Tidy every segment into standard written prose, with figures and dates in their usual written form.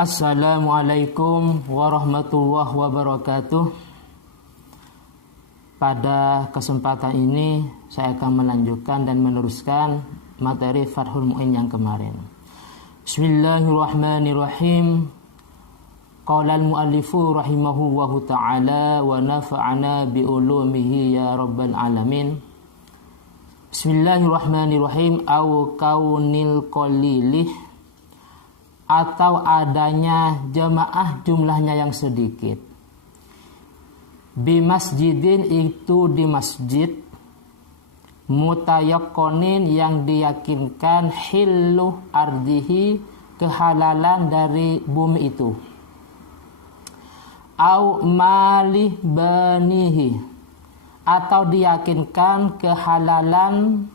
Assalamualaikum warahmatullahi wabarakatuh. Pada kesempatan ini saya akan melanjutkan dan meneruskan materi Fathul Mu'in yang kemarin. Bismillahirrahmanirrahim. Qala al-muallifu rahimahullahu ta'ala wa nafa'ana bi ulumihi ya rabbal alamin. Bismillahirrahmanirrahim. Au kaunil qalilih, atau adanya jamaah jumlahnya yang sedikit. Bi masjidin, itu di masjid. Mutayaqonin, yang diyakinkan hillu ardihi, kehalalan dari bumi itu. Au malih banihi, atau diyakinkan kehalalan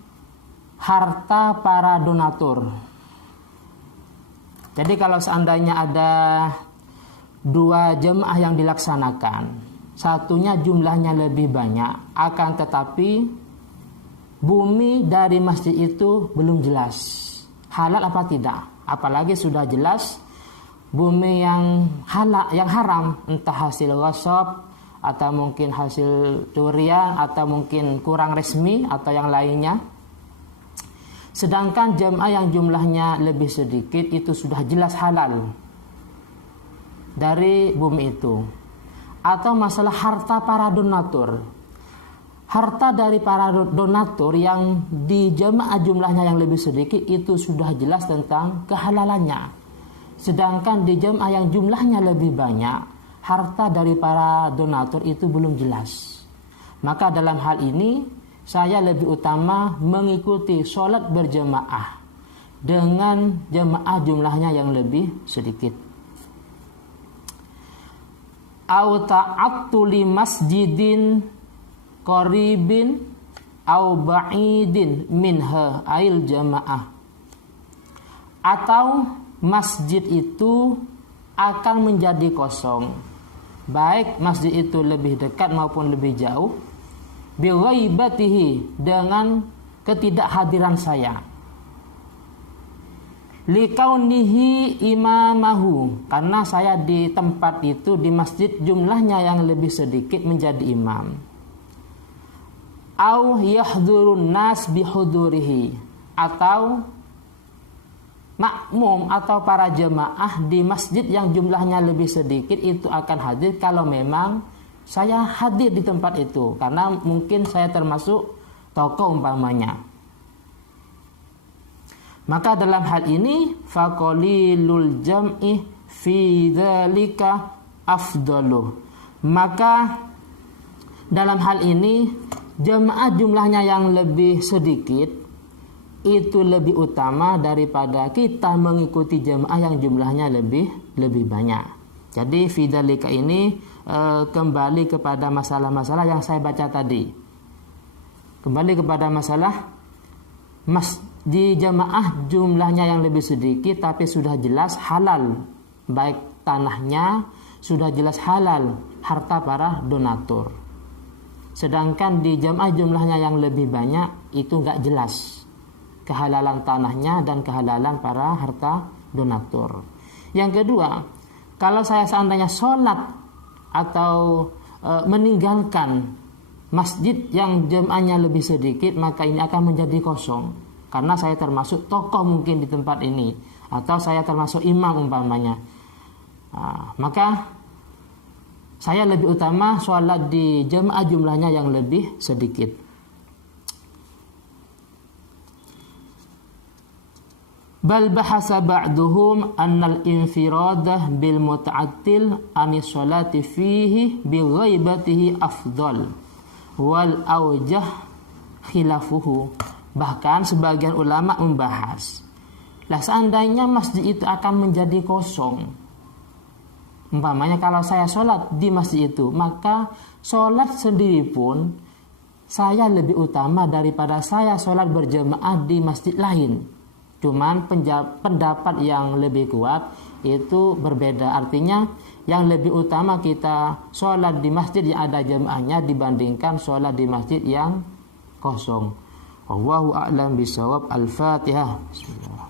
harta para donatur. Jadi kalau seandainya ada dua jemaah yang dilaksanakan, satunya jumlahnya lebih banyak, akan tetapi bumi dari masjid itu belum jelas halal apa tidak. Apalagi sudah jelas bumi yang halal, yang haram, entah hasil ghasab atau mungkin hasil curian atau mungkin kurang resmi atau yang lainnya. Sedangkan jemaah yang jumlahnya lebih sedikit itu sudah jelas halal dari bumi itu. Atau masalah harta para donatur. Harta dari para donatur yang di jemaah jumlahnya yang lebih sedikit itu sudah jelas tentang kehalalannya. Sedangkan di jemaah yang jumlahnya lebih banyak, harta dari para donatur itu belum jelas. Maka dalam hal ini saya lebih utama mengikuti sholat berjamaah dengan jamaah jumlahnya yang lebih sedikit. Au ta'attu li masjidin qaribin au ba'idin minha ail jamaah. Atau masjid itu akan menjadi kosong, baik masjid itu lebih dekat maupun lebih jauh, bighaibatihi, dengan ketidakhadiran saya, likaunihi imamahu, karena saya di tempat itu di masjid jumlahnya yang lebih sedikit menjadi imam, au yahdurun nas bihudurihi, atau makmum atau para jemaah di masjid yang jumlahnya lebih sedikit itu akan hadir kalau memang saya hadir di tempat itu, karena mungkin saya termasuk tokoh umpamanya. Maka dalam hal ini faqalilul jam'i fi dzalika afdalu. Maka dalam hal ini jemaah jumlahnya yang lebih sedikit itu lebih utama daripada kita mengikuti jemaah yang jumlahnya lebih banyak. Jadi fi dzalika ini kembali kepada masalah-masalah yang saya baca tadi. Kembali kepada masalah di jamaah jumlahnya yang lebih sedikit tapi sudah jelas halal, baik tanahnya sudah jelas halal, harta para donatur. Sedangkan di jamaah jumlahnya yang lebih banyak itu enggak jelas kehalalan tanahnya dan kehalalan para harta donatur. Yang kedua, kalau saya seandainya sholat atau meninggalkan masjid yang jemaahnya lebih sedikit, maka ini akan menjadi kosong karena saya termasuk tokoh mungkin di tempat ini, atau saya termasuk imam umpamanya. Maka saya lebih utama sholat di jemaah jumlahnya yang lebih sedikit. Bal bahasa ba'duhum annal infiradah bil muta'attil anis sholati fihi bi ghaibatihi afdal wal awjah khilafuhu. Bahkan sebagian ulama membahas, lah seandainya masjid itu akan menjadi kosong, umpamanya kalau saya sholat di masjid itu, maka sholat sendiri pun saya lebih utama daripada saya sholat berjamaah di masjid lain. Cuman pendapat yang lebih kuat itu berbeda. Artinya yang lebih utama kita sholat di masjid yang ada jamaahnya dibandingkan sholat di masjid yang kosong. Wallahu a'lam bishawab. Al-Fatihah. Bismillah.